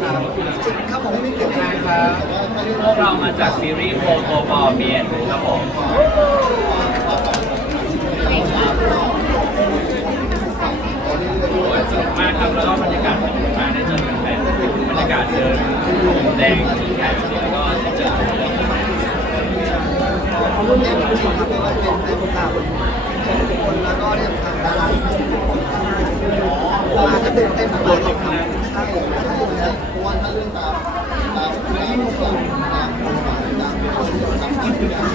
ครับผมไม่มีเกี่ยวกับครับพวกเรามาจากซีรีส์โฟโตบอลเมียนครับผมโอ้ยสนุกมากครับแล้วก็บรรยากาศสนุกมากได้เจอแฟนบรรยากาศเดินแดงที่ใหญ่แล้วก็ได้เจอเขารุ่นนี้จริงๆครับไม่ว่าเป็นแฟนคนต่างคนแล้วก็เนี่ยทางดารา มาก็ตื่นเต้นมากเลยครับใช่ใช่เลยเพราะว่าถ้าเรื่องตามตามไม่รู้ตามตามกฎหมายตามตามตามที่ทุกอย่าง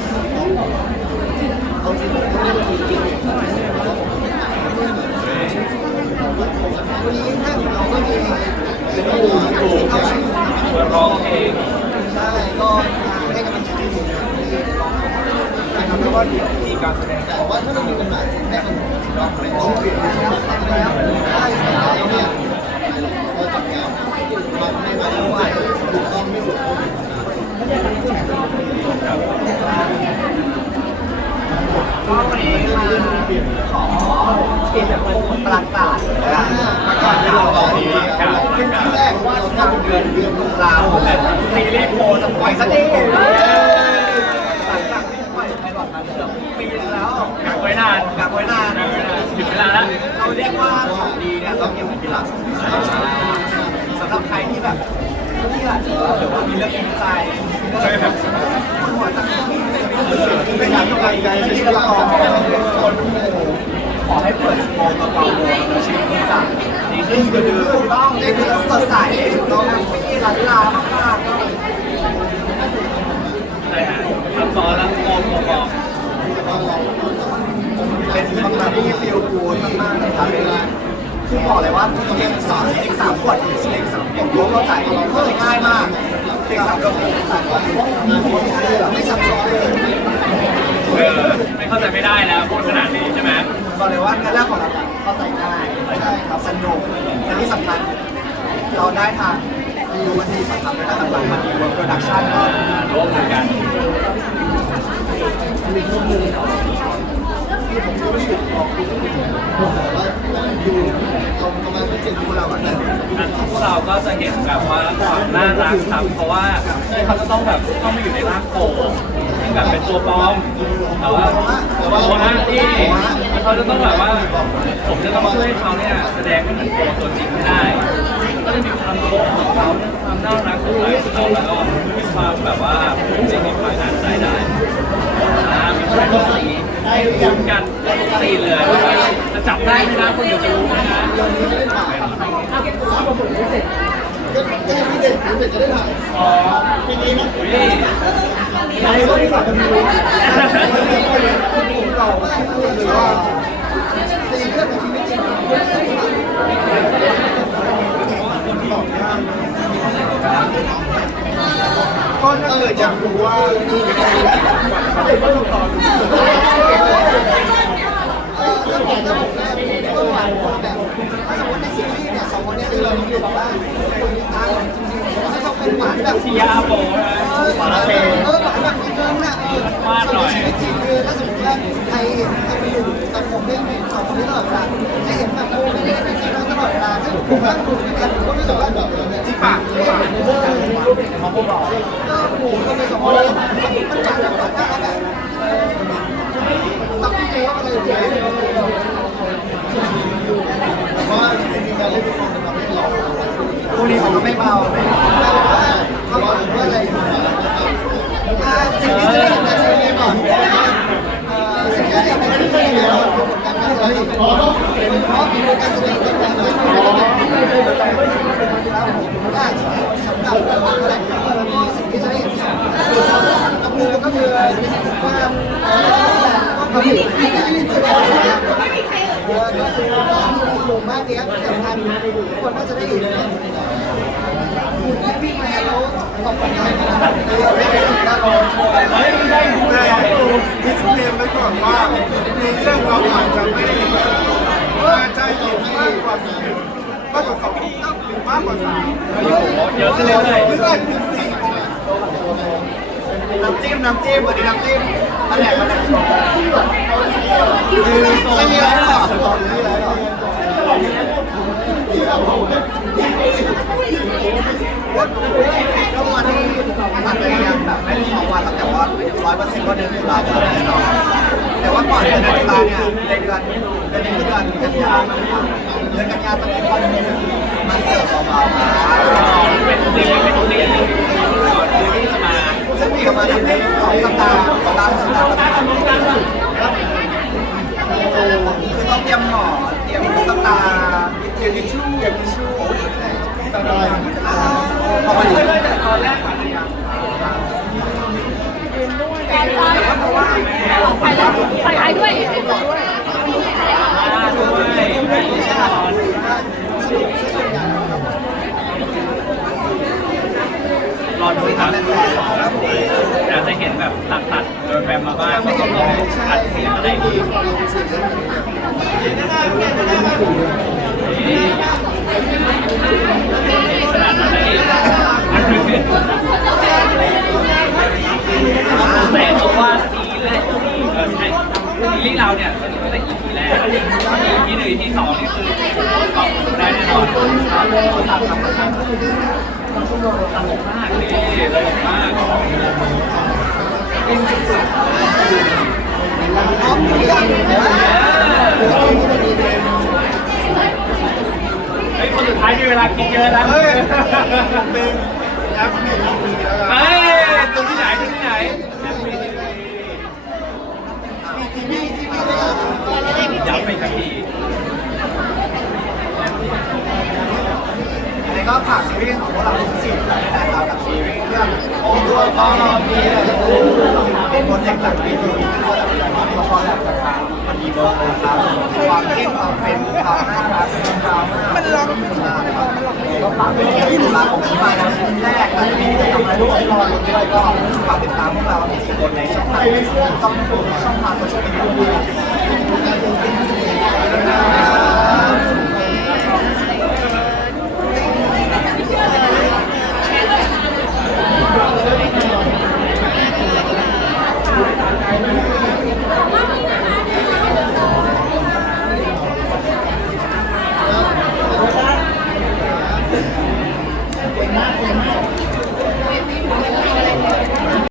เขาจริงๆเขาไม่ได้จริงๆวันนี้ถ้าเราก็มีเป็นผู้ที่เข้าชิงมาร้องเพลงใช่ก็ให้กำลังใจอยู่นะครับแล้วก็เดี๋ยวมีการแสดงแต่ว่าถ้าเรามีปัญหาแม่มันเราไม่ต้องเปลี่ยน แล้วล้วได้แล้วเนี่ยเราจัดงานมันไม่มาไหวถูกต้องไม่สุดก็วันนี้มาขอเปลี่ยนจากเป็นปลาตาดมาก่อนที่เราตอนนี้เป็นครั้งแรกว่าเราทำเดือนเดือนตุลาคมซีรีส์โปรจะปล่อยสักทีหลังจากที่ปล่อยไพลอตมาเกือบปีแล้ว กักไว้นาน กักไว้นาน กักไว้นานถึงเวลาแล้ว เขาเรียกว่าของดีเนี่ยต้องเก็บไว้ที่หลังสำหรับใครที่แบบที่อาจจะหรือว่ามีเรื่องใจเรื่องแบบหัวใจเป็นการทำงานกันที่เราคนขอให้เปิดโปรตัวเก่าชีวิตที่จะดีขึ้นกว่าเดิม ถูกต้องนี่คือสดใสถูกต้องไม่หลาลามากๆก็ใช่ฮะทำซอสแล้วโกงโกงบอกเป็นคำถามที่ฟีลกูดมากๆเลยครับคือบอกเลยว่าเรียนสอนเด็กสามขวดหรือเด็กสามขวดรู้เข้าใจเข้าใจง่ายมากเด็กสามขวดเด็กสามขวดไม่ซับซ้อนเลยไม่เข้าใจไม่ได้แล้วพูดขนาดนี้ใช่ไหม บอกเลยว่าเนื้อเรื่องของเราเข้าใจง่ายใช่ครับสนุกและที่สำคัญเราได้ทางดูวันที่สำคัญและทางหลังมันดีเวิร์กโปรดักชั่นก็ร่วมมือกันอยู่ตรง ประมาณเจ็ดพวกเราแบบนั้นอันพวกเราก็จะเห็นแบบว่าความน่ารักครับเพราะว่าเขาจะต้องแบบต้องมาอยู่ในร่างโกที่แบบเป็นตัวปลอมแต่ว่าแตัวหน้าที่เขาจะต้องแบบว่า ผมจะต้องช่วยเขาเนี่ยแสดงให้เหมือนตัวตัวจริงให้ได้ ก็จะมีความโค้งของเขาความน่ารักของเขาแล้วก็มีความแบบว่าจริงมีความอ่านใจได้มีความสีให้คุ้มกันทุกซีเลย จะจับได้ไหมนะคนเดียวจะรู้ไหมนะก็จะมีเด็กเด็กจะได้ถ่ายอ๋อปีนี้นะอุ้ยในก็ที่ฝากกันดูเราหรือว่าตีเรื่องชีวิตจริงก็ถ้าเกิดอยากรู้ว่าเด็กก็ต้องต่อ ก็อยากจะบอกว่าก็หวานแบบถ้าสมมติในซีรีส์เนี่ยสองคนนี้คือเราอยู่แบบว่าคนทางจริงๆให้เขาเป็นหวานแบบที่ยาโบนะเออหวานแบบเออหวานแบบมีเงินน่ออชีวิตจริงคือถ้าสมมติว่าใครใครไปอยู่กับผมได้สองคนนี้ตลอดเวลาจะเห็นแบบโอ้ไม่ได้เป็นที่นั่งตลอดเวลาซึ่งผมนั่งดูด้วยกันผมก็รู้สึกว่าแบบที่ปากที่ปากของพวกเราเออโอ้โหก็เป็นสองคนมันจัดแบบว่าแบบตับที่เลี้ยวอะไรอย่างเงี้ยเพราะว่าจริงๆการเล่นฟุตบอลมันทำให้เรา คู่นี้ผมก็ไม่เบาไม่เขาบอกว่าอะไรอ่าสิ่งที่จะได้เห็นในชีวิตก่อนสิ่งที่จะได้เห็นในชีวิตก่อนการการเงินเพราะเพราะมีการแสดงที่แบบไม่ได้ว่าสำหรับอะไรก็สิ่งที่จะได้เห็นกระปูก็คือว่าก็มีที่ได้ยินตัวไม่มีใครเอ่ยก็คือห มู่บ้านนี้สำคัญทุกคนก็จะได้เห็นวิ่งมาแล้วตกไปได้ไหมล่ะไม่ได้ดูแลดิสเพลย์ไว้ก่อนว่าในเรื่องเราอาจจะไม่อาจจะหยิบมากกว่ามากกว่าสองหรือมากกว่าสามเยอะขึ้นเรื่อยหรืออาจจะสี่น้ำจิ้มน้ำจิ้มวันนี้น้ำจิ้มอะไรอะไรๆคือไม่มีอะไรหรอกไม่มีอะไรหรอ ก็วันที่อาจจะยังแบบไม่ได้ของวันแต่ว่าร้อยเปอร์เซ็นต์ก็เดือนตุลาคมแน่นอนแต่ว่าก่อนเดือนตุลาเนี่ยในเดือนเดือนนี้คือเดือนกันยาเดือนกันยาจะมีคอนเสิร์ตมาเสิร์ฟเบาๆนะเป็นเรียนเป็นเรียนก่อนที่จะมาซึ่งมีประมาณสองสัปดาห์สัปดาห์สัปดาห์สัปดาห์คือต้องเตรียมหมอเตรียมตุ๊กตา เตรียมทิชชู่เตรียมทิชชู่พอมาถึงตอนแรกใส่ไอ้ด้วยมาด้วยรอดูครับอยากจะเห็นแบบตัดตัดโดยแบบมาบ้างแล้วก็ลองอัดเสียงอะไรดีขนาดนั้นเองแต่เพราะว่าซีแรกซีเออใช่ซีรีส์ เราเนี่ยสนุกตั้งแต่ EP แรก EP หนึ่ง EP สองนี่คือตอบได้แน่นอนตลกมากเลยตลกมากพร้อมทุกอย่างเลยนะเฮ้ยคนสุดท้ายมีเวลาคิดเยอะนะเฮ้ยเป็นแอปมีมีแล้วกันเฮ้ยตรงที่ไหนตรงที่ไหนทีวีทีวีเลยครับ ย้ำไปสักทีอันนี้ก็ฝากซีรีส์ของพวกเราทั้งสี่คนนะครับกับซีรีส์เรื่องโอ้ตัวพ่อมีเป็นโปรเจกต์จากวีดีละครแบบกระทางมันดีเวิร์นะครับความเข้มความเป็นความน่ารักความมันร้องนะครับก็ฝากเป็นที่ดูแลของที่มานะแรกแต่ที่จะทำอะไรด้วยรอดูด้วยก็ฝากติดตามพวกเราทั้งสี่คนในช่องทางช่องช่องทางโซเชียลมีเดีย Yeah.